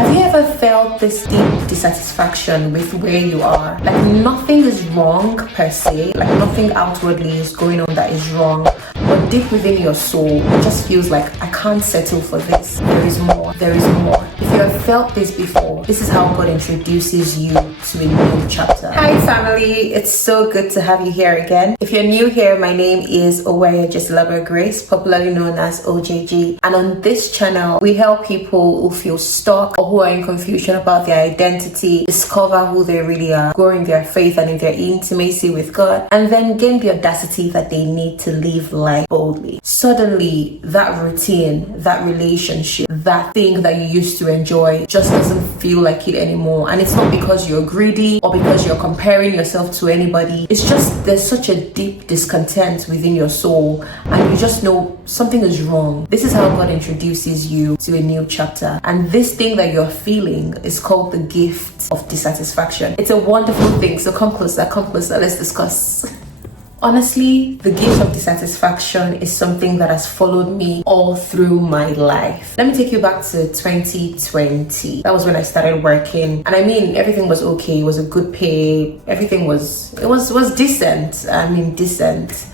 Have you ever felt this deep dissatisfaction with where you are? Like nothing is wrong per se, like nothing outwardly is going on that is wrong, but deep within your soul, it just feels like I can't settle for this. There is more. There is more. If you have felt this before, this is how God introduces you to a new chapter. Hi family, it's so good to have you here again. If you're new here, my name is Owaye Grace, popularly known as OJG, and on this channel, we help people who feel stuck or who are in confusion about their identity, discover who they really are, grow in their faith and in their intimacy with God, and then gain the audacity that they need to live life boldly. Suddenly, that routine, that relationship, that thing that you used to enjoy just doesn't feel like it anymore. And it's not because you're greedy or because you're comparing yourself to anybody. It's just there's such a deep discontent within your soul and you just know something is wrong. This is how God introduces you to a new chapter. And this thing that you're feeling is called the gift of dissatisfaction. It's a wonderful thing. So come closer, let's discuss. Honestly, the gift of dissatisfaction is something that has followed me all through my life. Let me take you back to 2020. That was when I started working. And I mean, everything was okay. It was a good pay. Everything was decent. Decent.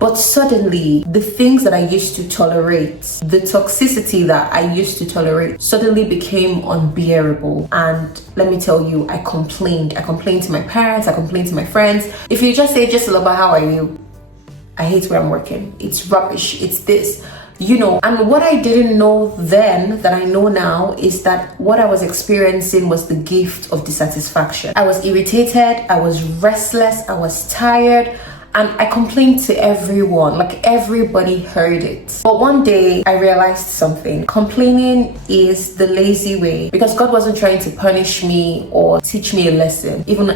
But suddenly, the things that I used to tolerate, the toxicity that I used to tolerate, suddenly became unbearable. And let me tell you, I complained. I complained to my parents, I complained to my friends. If you just say, just about how are you? I hate where I'm working. It's rubbish. It's this. And what I didn't know then that I know now is that what I was experiencing was the gift of dissatisfaction. I was irritated, I was restless, I was tired. And I complained to everyone, like everybody heard it. But one day I realized something. Complaining is the lazy way, because God wasn't trying to punish me or teach me a lesson, even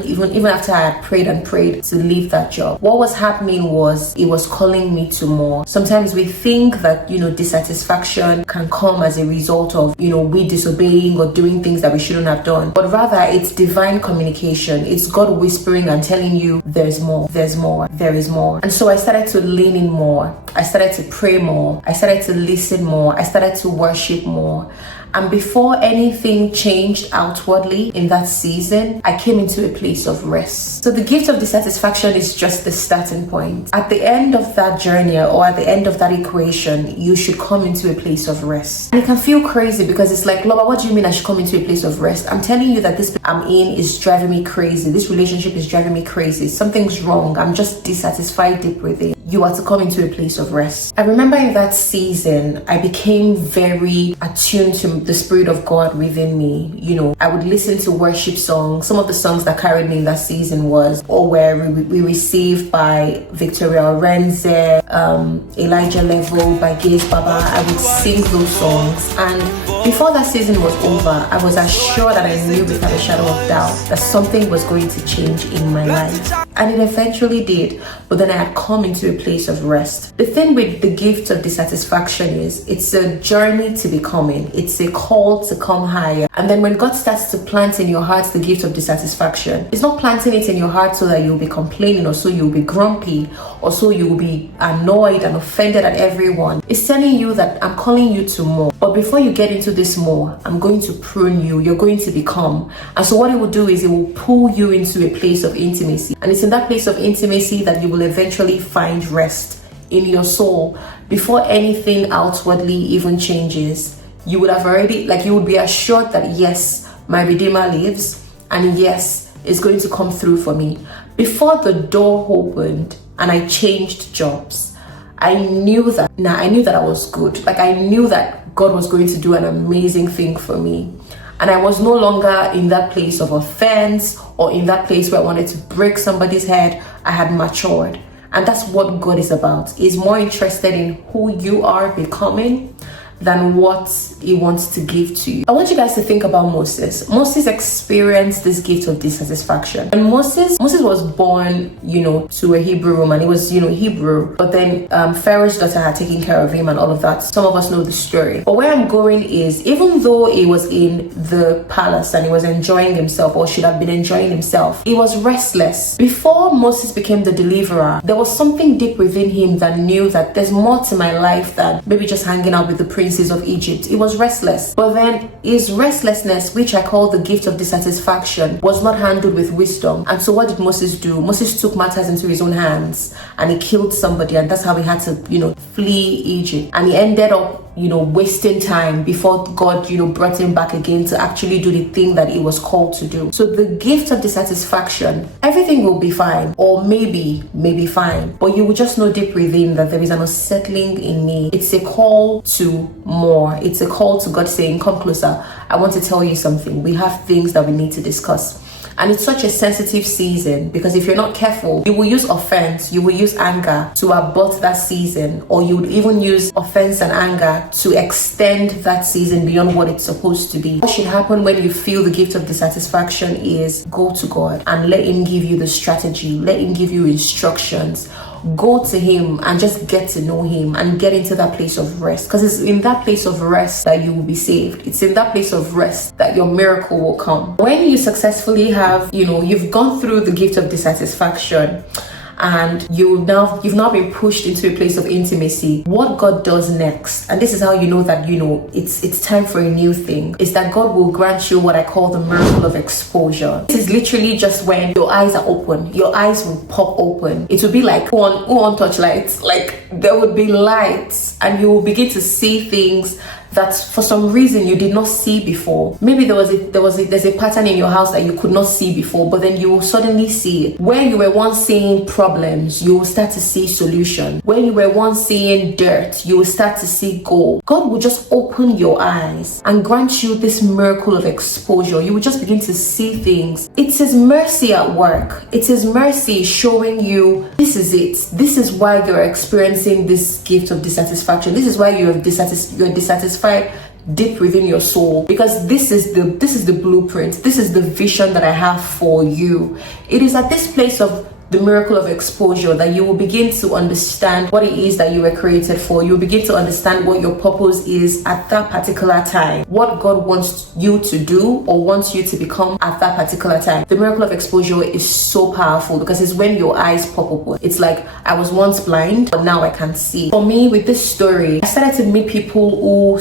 after I had prayed and prayed to leave that job. What was happening was it was calling me to more. Sometimes we think that, dissatisfaction can come as a result of, we disobeying or doing things that we shouldn't have done. But rather it's divine communication. It's God whispering and telling you there's more, there is more. And so I started to lean in more. I started to pray more. I started to listen more. I started to worship more. And before anything changed outwardly in that season, I came into a place of rest. So the gift of dissatisfaction is just the starting point. At the end of that journey or at the end of that equation, you should come into a place of rest. And it can feel crazy because it's like, Loba, what do you mean I should come into a place of rest? I'm telling you that this I'm in is driving me crazy. This relationship is driving me crazy. Something's wrong. I'm just dissatisfied deep within. You are to come into a place of rest. I remember in that season, I became very attuned to the Spirit of God within me. I would listen to worship songs. Some of the songs that carried me in that season was "Oh Where We Received" by Victoria Orenze, Elijah Level by Gaze Baba. I would sing those songs. And before that season was over, I was assured that I knew without a shadow of doubt that something was going to change in my life. And it eventually did. But then I had come into a place of rest. The thing with the gift of dissatisfaction is it's a journey to becoming. It's a call to come higher. And then when God starts to plant in your heart the gift of dissatisfaction, it's not planting it in your heart so that you'll be complaining or so you'll be grumpy or so you'll be annoyed and offended at everyone. It's telling you that I'm calling you to more. But before you get into this more, I'm going to prune you. You're going to become. And so what it will do is it will pull you into a place of intimacy. And it's in that place of intimacy that you will eventually find rest in your soul. Before anything outwardly even changes, you would have already, you would be assured that yes, my Redeemer lives, and yes, it's going to come through for me. Before the door opened and I changed jobs, I knew that I was good. I knew that God was going to do an amazing thing for me. And I was no longer in that place of offense or in that place where I wanted to break somebody's head. I had matured. And that's what God is about. He's more interested in who you are becoming than what he wants to give to you. I want you guys to think about Moses. Moses experienced this gift of dissatisfaction. And Moses was born, to a Hebrew woman. He was, Hebrew. But then Pharaoh's daughter had taken care of him and all of that. Some of us know the story. But where I'm going is, even though he was in the palace and he was enjoying himself, or should have been enjoying himself, he was restless. Before Moses became the deliverer, there was something deep within him that knew that there's more to my life than maybe just hanging out with the prince princes of Egypt. It was restless. But then his restlessness, which I call the gift of dissatisfaction, was not handled with wisdom. And so what did Moses do? Moses took matters into his own hands and he killed somebody, and that's how he had to, flee Egypt. And he ended up wasting time before God, brought him back again to actually do the thing that he was called to do. So the gift of dissatisfaction, everything will be fine, or maybe fine, but you will just know deep within that there is an unsettling in me. It's a call to more. It's a call to God saying, come closer. I want to tell you something. We have things that we need to discuss. And it's such a sensitive season, because if you're not careful, you will use offense, you will use anger to abort that season, or you would even use offense and anger to extend that season beyond what it's supposed to be. What should happen when you feel the gift of dissatisfaction is go to God and let him give you the strategy, let him give you instructions. Go to him and just get to know him and get into that place of rest, because it's in that place of rest that you will be saved. It's in that place of rest that your miracle will come. When you successfully have, you've gone through the gift of dissatisfaction and you've now been pushed into a place of intimacy, what God does next, and this is how you know that it's time for a new thing, is that God will grant you what I call the miracle of exposure. This is literally just when your eyes are open, your eyes will pop open. It will be like who on touchlights, like there would be lights, and you will begin to see things that for some reason you did not see before. Maybe there's a pattern in your house that you could not see before, but then you will suddenly see it. Where you were once seeing problems, you will start to see solution. Where you were once seeing dirt, you will start to see gold. God will just open your eyes and grant you this miracle of exposure. You will just begin to see things. It's his mercy at work. It's his mercy showing you this is it. This is why you're experiencing this gift of dissatisfaction. This is why you're dissatisfied deep within your soul, because this is the blueprint. This is the vision that I have for you. It is at this place of the miracle of exposure that you will begin to understand what it is that you were created for. You will begin to understand what your purpose is at that particular time, what God wants you to do or wants you to become at that particular time. The miracle of exposure is so powerful because it's when your eyes pop open. It's like, I was once blind, but now I can see. For me, with this story, I started to meet people who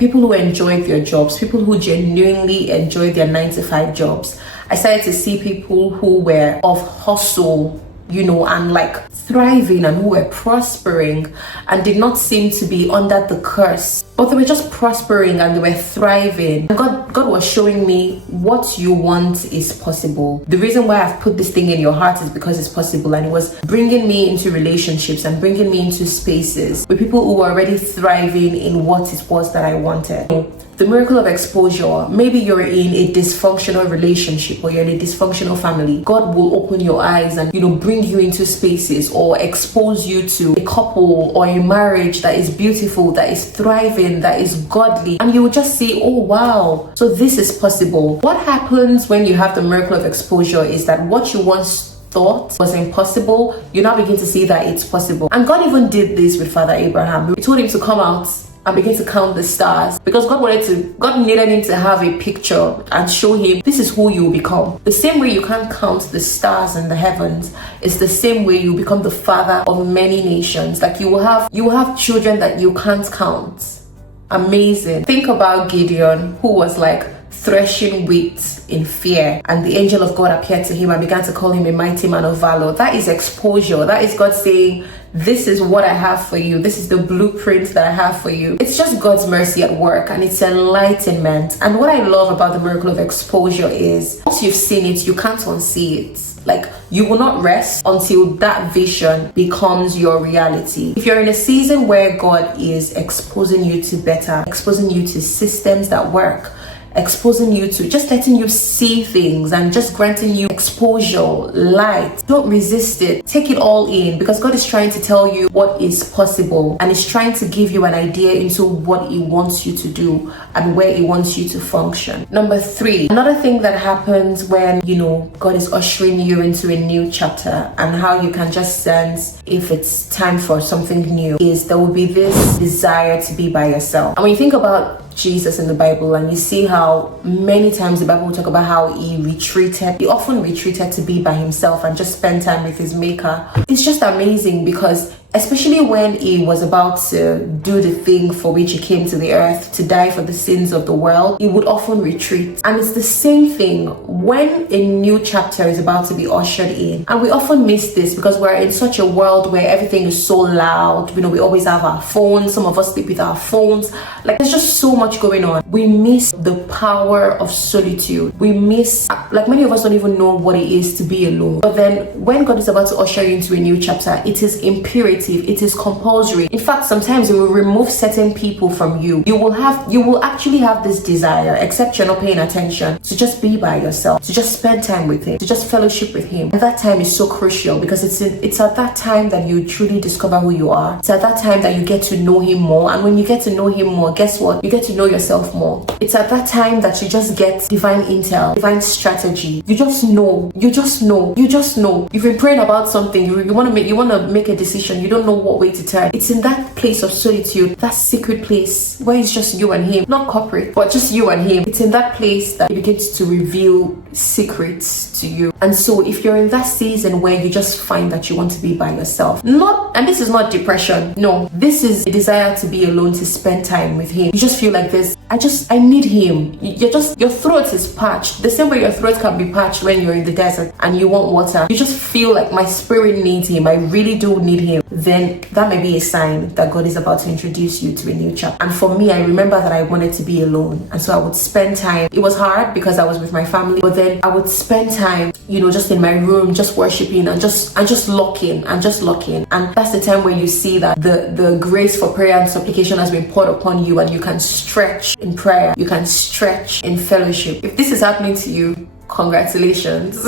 people who enjoyed their jobs, people who genuinely enjoyed their 9-to-5 jobs. I started to see people who were of hustle, and like thriving, and who were prospering and did not seem to be under the curse, but they were just prospering and they were thriving. And God was showing me what you want is possible. The reason why I've put this thing in your heart is because it's possible, and it was bringing me into relationships and bringing me into spaces with people who were already thriving in what it was that I wanted. The miracle of exposure. Maybe you're in a dysfunctional relationship or you're in a dysfunctional family. God will open your eyes and bring you into spaces or expose you to a couple or a marriage that is beautiful, that is thriving, that is godly, and you will just see, oh wow, so this is possible. What happens when you have the miracle of exposure is that what you once thought was impossible, you now begin to see that it's possible. And God even did this with Father Abraham. He told him to come out and begin to count the stars, because God needed him to have a picture and show him this is who you will become. The same way you can't count the stars in the heavens, it's the same way you become the father of many nations. Like you will have children that you can't count. Amazing. Think about Gideon, who was like threshing wheat in fear, and the angel of God appeared to him and began to call him a mighty man of valor. That is exposure. That is God saying, this is what I have for you. This is the blueprint that I have for you. It's just God's mercy at work, and it's enlightenment. And what I love about the miracle of exposure is once you've seen it, you can't unsee it. Like, you will not rest until that vision becomes your reality. If you're in a season where God is exposing you to better, exposing you to systems that work, exposing you to just letting you see things and just granting you exposure, light, don't resist it. Take it all in, because God is trying to tell you what is possible, and is trying to give you an idea into what he wants you to do and where he wants you to function. Number 3, another thing that happens when God is ushering you into a new chapter, and how you can just sense if it's time for something new, is there will be this desire to be by yourself. And when you think about Jesus in the Bible, and you see how many times the Bible will talk about how he often retreated to be by himself and just spend time with his maker. It's just amazing, because especially when he was about to do the thing for which he came to the earth, to die for the sins of the world, he would often retreat. And it's the same thing when a new chapter is about to be ushered in. And we often miss this because we're in such a world where everything is so loud. We always have our phones. Some of us sleep with our phones. Like, there's just so much going on. We miss the power of solitude. We miss, like, many of us don't even know what it is to be alone. But then when God is about to usher you into a new chapter, it is imperative, it is compulsory. In fact, sometimes it will remove certain people from you. You will actually have this desire, except you're not paying attention, to just be by yourself, to just spend time with him, to just fellowship with him. And that time is so crucial because it's at that time that you truly discover who you are. It's at that time that you get to know him more. And when you get to know him more, guess what? You get to know yourself more. It's at that time that you just get divine intel, divine strategy. You just know. You've been praying about something. You want to make a decision. You don't know what way to turn. It's in that place of solitude, that secret place where it's just you and him, not corporate, but just you and him. It's in that place that he begins to reveal secrets to you. And so if you're in that season where you just find that you want to be by yourself, and this is not depression, no, this is a desire to be alone, to spend time with him. You just feel like this, I need him. Your throat is parched, the same way your throat can be parched when you're in the desert and you want water. You just feel like my spirit needs him, I really do need him. Then that may be a sign that God is about to introduce you to a new chapter. And for me, I remember that I wanted to be alone, and so I would spend time. It was hard because I was with my family, but then I would spend time, just in my room, just worshiping and just locking. And that's the time where you see that the grace for prayer and supplication has been poured upon you, and you can stretch in prayer, you can stretch in fellowship. If this is happening to you, congratulations.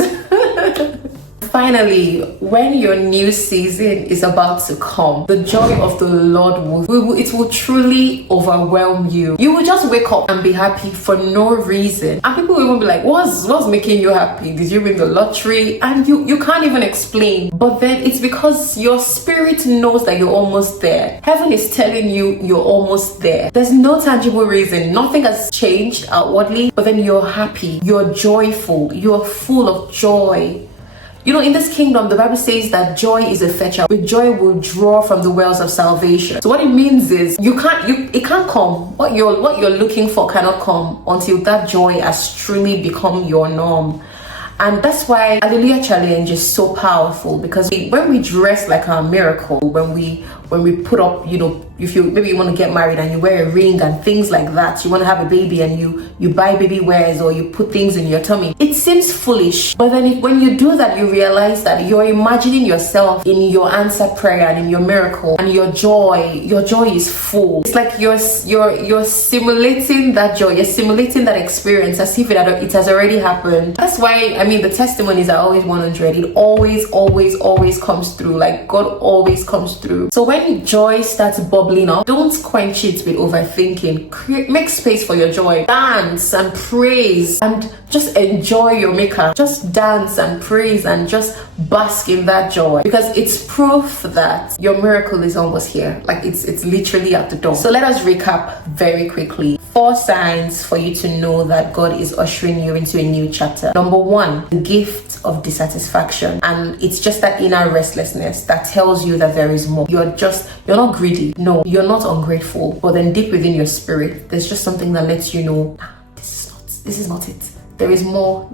Finally, when your new season is about to come, the joy of the Lord will truly overwhelm you. You will just wake up and be happy for no reason. And people will even be like, what's making you happy? Did you win the lottery? And you can't even explain. But then it's because your spirit knows that you're almost there. Heaven is telling you you're almost there. There's no tangible reason. Nothing has changed outwardly, but then you're happy. You're joyful. You're full of joy. In this kingdom, the Bible says that joy is effectual. With joy will draw from the wells of salvation. So what it means is it can't come. What you're looking for cannot come until that joy has truly become your norm. And that's why Hallelujah Challenge is so powerful, because when we dress like a miracle, when we put up, if maybe you want to get married and you wear a ring and things like that, you want to have a baby and you buy baby wears or you put things in your tummy, it seems foolish. But then when you do that, you realize that you're imagining yourself in your answered prayer and in your miracle, and your joy is full. It's like you're simulating that joy, you're simulating that experience as if it has already happened. That's why, the testimonies are always 100. It always comes through. Like, God always comes through. So when joy starts bubbling up, don't quench it with overthinking. Make space for your joy. Dance and praise and just enjoy your maker. Just dance and praise and just bask in that joy, because it's proof that your miracle is almost here. Like, it's literally at the door. So let us recap very quickly. 4 signs for you to know that God is ushering you into a new chapter. Number 1, the gift of dissatisfaction. And it's just that inner restlessness that tells you that there is more. You're not greedy. No, you're not ungrateful. But then deep within your spirit, there's just something that lets you know, this is not it. There is more.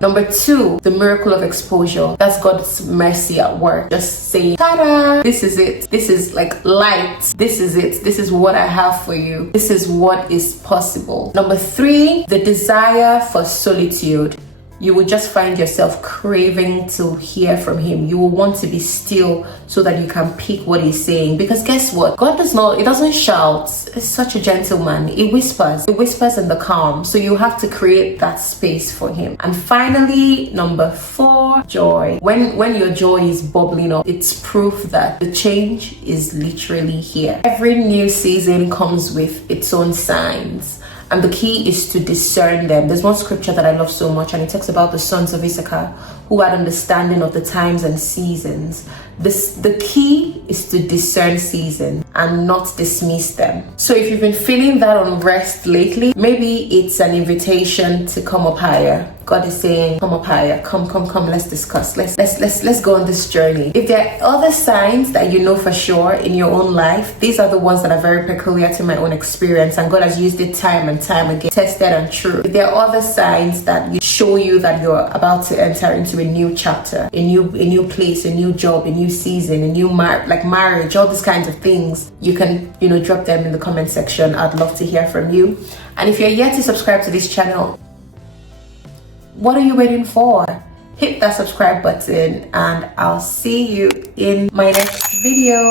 Number 2, the miracle of exposure. That's God's mercy at work. Just saying, ta-da! This is it. This is like light. This is it. This is what I have for you. This is what is possible. Number 3, the desire for solitude. You will just find yourself craving to hear from him. You will want to be still so that you can pick what he's saying. Because guess what? God doesn't shout. It's such a gentleman. He whispers. He whispers in the calm. So you have to create that space for him. And finally, number 4, joy. When your joy is bubbling up, it's proof that the change is literally here. Every new season comes with its own signs. And the key is to discern them. There's one scripture that I love so much, and it talks about the sons of Issachar who had understanding of the times and seasons. The key is to discern seasons and not dismiss them. So if you've been feeling that unrest lately, maybe it's an invitation to come up higher. God is saying, come up higher, come, let's discuss, let's go on this journey. If there are other signs that you know for sure in your own life, these are the ones that are very peculiar to my own experience, and God has used it time and time again, tested and true. If there are other signs that show you that you're about to enter into a new chapter, a new place, a new job, a new season, a new marriage, all these kinds of things, you can, drop them in the comment section. I'd love to hear from you. And if you're yet to subscribe to this channel, what are you waiting for? Hit that subscribe button, and I'll see you in my next video.